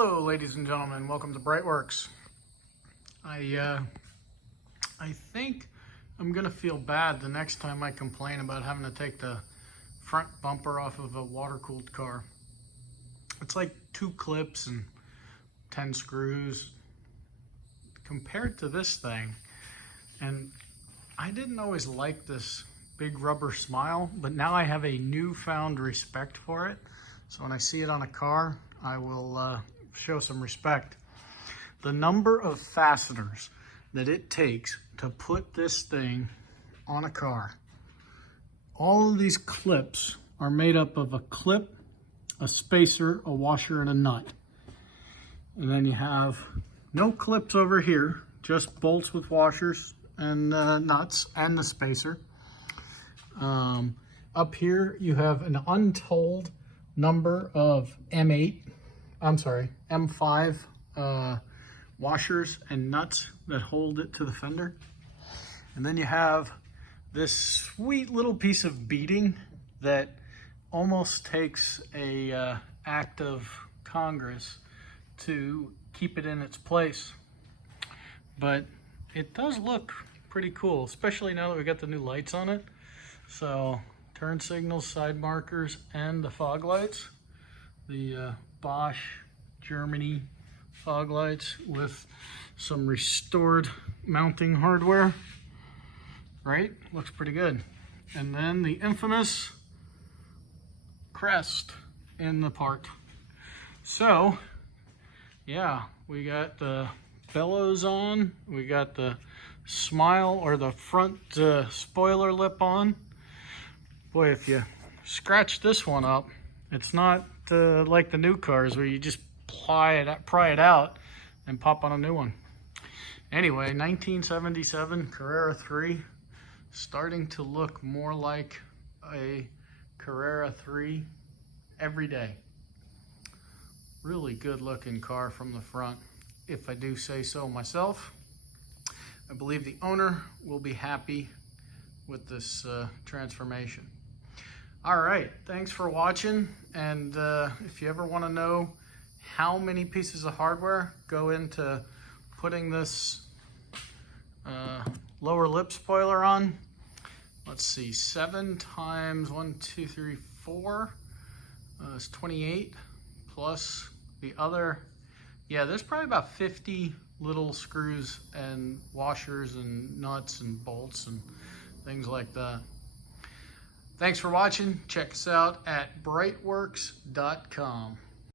Hello, ladies and gentlemen. Welcome to BreitWerks. I think I'm gonna feel bad the next time I complain about having to take the front bumper off of a water-cooled car. It's like 2 clips and 10 screws compared to this thing. And I didn't always like this big rubber smile, but now I have a newfound respect for it. So when I see it on a car, I will show some respect. The number of fasteners that it takes to put this thing on a car. All of these clips are made up of a clip, a spacer, a washer, and a nut. And then you have no clips over here, just bolts with washers and nuts and the spacer. Up here you have an untold number of M5 washers and nuts that hold it to the fender. And then you have this sweet little piece of beading that almost takes a act of Congress to keep it in its place. But it does look pretty cool, especially now that we got the new lights on it. So turn signals, side markers, and the fog lights. The Bosch Germany fog lights with some restored mounting hardware. Right? Looks pretty good. And then the infamous crest in the part. So, yeah, we got the bellows on. We got the smile or the front spoiler lip on. Boy, if you scratch this one up, it's not like the new cars where you just pry it out and pop on a new one. Anyway, 1977 Carrera 3, starting to look more like a Carrera 3 every day. Really good looking car from the front, if I do say so myself. I believe the owner will be happy with this transformation. All right, thanks for watching. And if you ever want to know how many pieces of hardware go into putting this lower lip spoiler on, let's see, 7 times 1, 2, 3, 4 is 28, plus the other, yeah, there's probably about 50 little screws and washers and nuts and bolts and things like that. Thanks for watching. Check us out at BreitWerks.com.